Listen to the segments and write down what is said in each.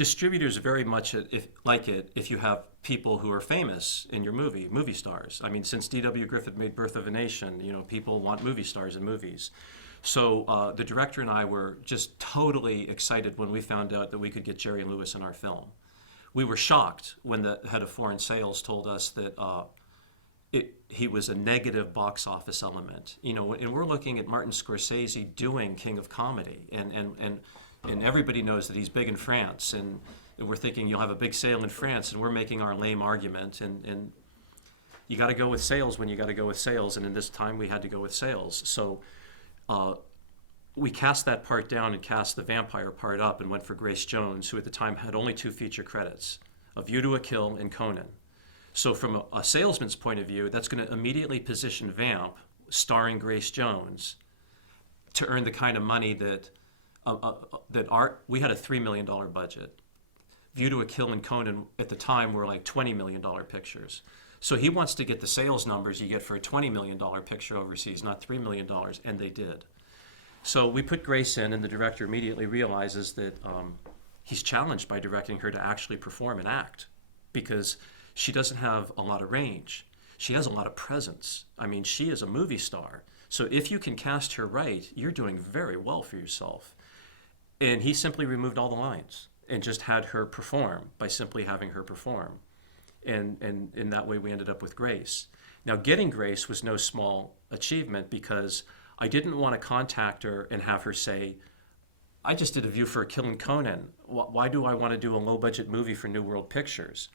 distributors very much like it if you have people who are famous in your movie stars. I mean, since D.W. Griffith made Birth of a Nation, people want movie stars in movies. So the director and I were just totally excited when we found out that we could get Jerry Lewis in our film. We were shocked when the head of foreign sales told us that he was a negative box office element. And we're looking at Martin Scorsese doing King of Comedy, and everybody knows that he's big in France, and we're thinking you'll have a big sale in France, and we're making our lame argument, and you got to go with sales when you got to go with sales, and in this time we had to go with sales. So we cast that part down and cast the vampire part up and went for Grace Jones, who at the time had only 2 feature credits, A View to a Kill and Conan. So from a salesman's point of view, that's going to immediately position VAMP, starring Grace Jones, to earn the kind of money that we had a $3 million budget. View to a Kill and Conan at the time were like $20 million pictures. So he wants to get the sales numbers you get for a $20 million picture overseas, not $3 million, and they did. So we put Grace in, and the director immediately realizes that he's challenged by directing her to actually perform and act, because she doesn't have a lot of range. She has a lot of presence. I mean, she is a movie star. So if you can cast her right, you're doing very well for yourself. And he simply removed all the lines and just had her perform by simply having her perform. And in that way, we ended up with Grace. Now, getting Grace was no small achievement, because I didn't want to contact her and have her say, I just did A View for a Kill and Conan. Why do I want to do a low-budget movie for New World Pictures?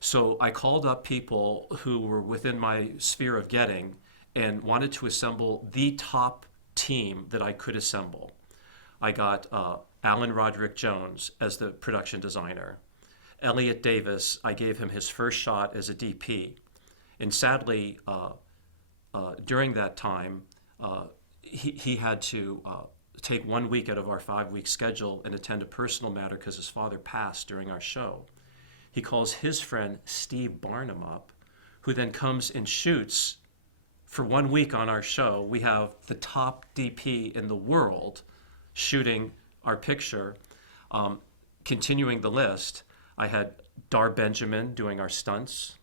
So I called up people who were within my sphere of getting and wanted to assemble the top team that I could assemble. I got Alan Roderick-Jones as the production designer. Elliot Davis, I gave him his first shot as a DP. And sadly, during that time, he had to take 1 week out of our 5-week schedule and attend a personal matter because his father passed during our show. He calls his friend Steve Barnum up, who then comes and shoots for 1 week on our show. We have the top DP in the world shooting our picture. Continuing the list, I had Dar Benjamin doing our stunts,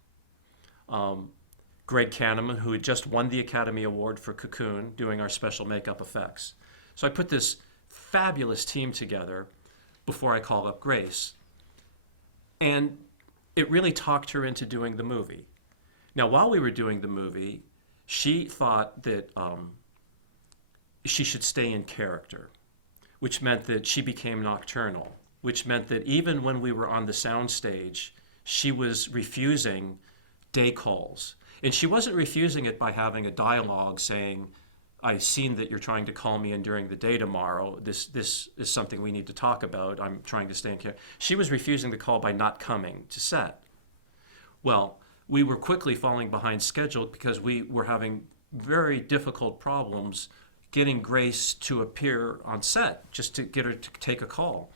Greg Kahneman, who had just won the Academy Award for Cocoon, doing our special makeup effects. So I put this fabulous team together before I called up Grace. And it really talked her into doing the movie. Now, while we were doing the movie, she thought that she should stay in character, which meant that she became nocturnal, which meant that even when we were on the sound stage, she was refusing day calls. And she wasn't refusing it by having a dialogue saying, I've seen that you're trying to call me in during the day tomorrow. This is something we need to talk about. I'm trying to stay in character. She was refusing the call by not coming to set. Well, we were quickly falling behind schedule because we were having very difficult problems getting Grace to appear on set, just to get her to take a call.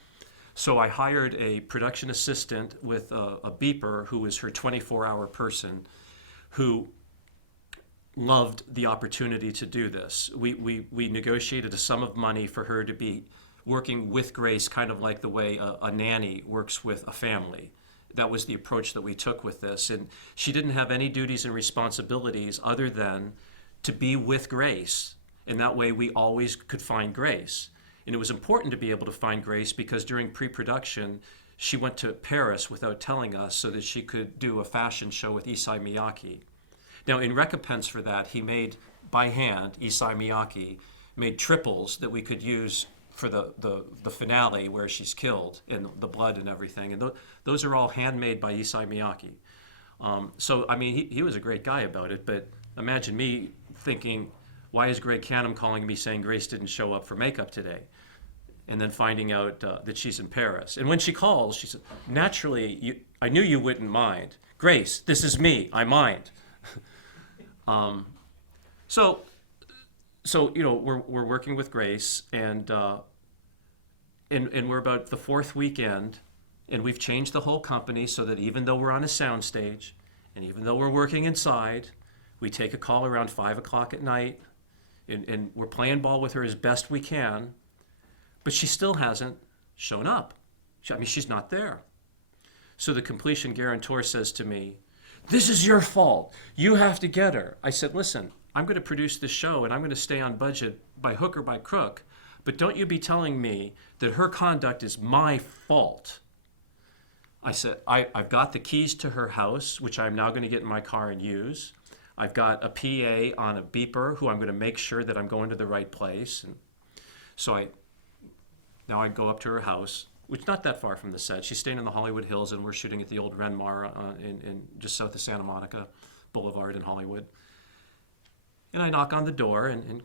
So I hired a production assistant with a beeper who was her 24-hour person, who loved the opportunity to do this. We negotiated a sum of money for her to be working with Grace, kind of like the way a nanny works with a family. That was the approach that we took with this. And she didn't have any duties and responsibilities other than to be with Grace. And that way we always could find Grace. And it was important to be able to find Grace because during pre-production, she went to Paris without telling us so that she could do a fashion show with Issei Miyake. Now, in recompense for that, he made, by hand, Issei Miyake, made triples that we could use for the finale where she's killed, and the blood and everything. And those are all handmade by Issei Miyake. So, I mean, he was a great guy about it, but imagine me thinking, why is Greg Canham calling me saying Grace didn't show up for makeup today? And then finding out that she's in Paris. And when she calls, she said, naturally, I knew you wouldn't mind. Grace, this is me, I mind. So you know, we're working with Grace, and we're about the 4th weekend, and we've changed the whole company so that even though we're on a soundstage, and even though we're working inside, we take a call around 5 o'clock at night, and we're playing ball with her as best we can, but she still hasn't shown up. I mean, she's not there. So the completion guarantor says to me, this is your fault. You have to get her. I said, listen, I'm going to produce this show and I'm going to stay on budget by hook or by crook, but don't you be telling me that her conduct is my fault. I said, I've got the keys to her house, which I'm now going to get in my car and use. I've got a PA on a beeper who I'm going to make sure that I'm going to the right place. And so now I go up to her house, which is not that far from the set. She's staying in the Hollywood Hills, and we're shooting at the old Renmar in just south of Santa Monica Boulevard in Hollywood. And I knock on the door, and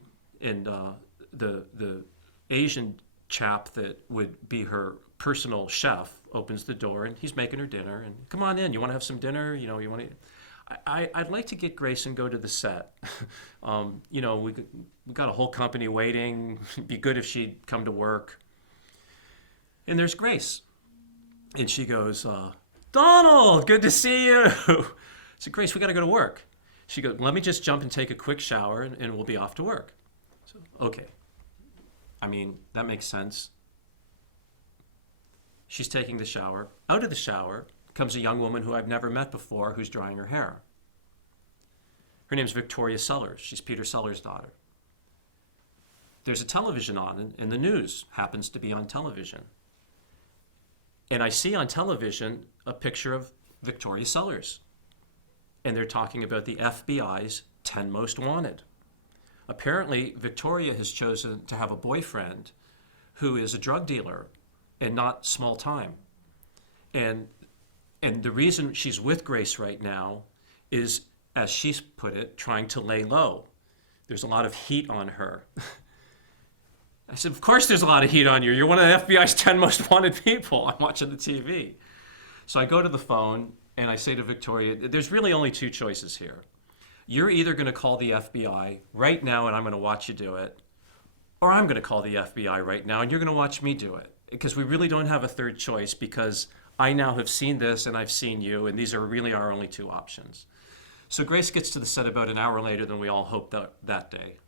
the Asian chap that would be her personal chef opens the door, and he's making her dinner. And come on in. You want to have some dinner? You want to. I'd like to get Grace and go to the set. We got a whole company waiting. It'd be good if she'd come to work. And there's Grace. And she goes, Donald, good to see you. I said, Grace, we got to go to work. She goes, let me just jump and take a quick shower and we'll be off to work. So, okay. I mean, that makes sense. She's taking the shower. Out of the shower comes a young woman who I've never met before who's drying her hair. Her name's Victoria Sellers. She's Peter Sellers' daughter. There's a television on, and the news happens to be on television. And I see on television a picture of Victoria Sellers. And they're talking about the FBI's 10 most wanted. Apparently, Victoria has chosen to have a boyfriend who is a drug dealer and not small time. And the reason she's with Grace right now is, as she's put it, trying to lay low. There's a lot of heat on her. I said, of course there's a lot of heat on you. You're one of the FBI's 10 most wanted people. I'm watching the TV. So I go to the phone and I say to Victoria, there's really only two choices here. You're either going to call the FBI right now and I'm going to watch you do it, or I'm going to call the FBI right now and you're going to watch me do it. Because we really don't have a third choice, because I now have seen this and I've seen you, and these are really our only two options. So Grace gets to the set about an hour later than we all hoped that day.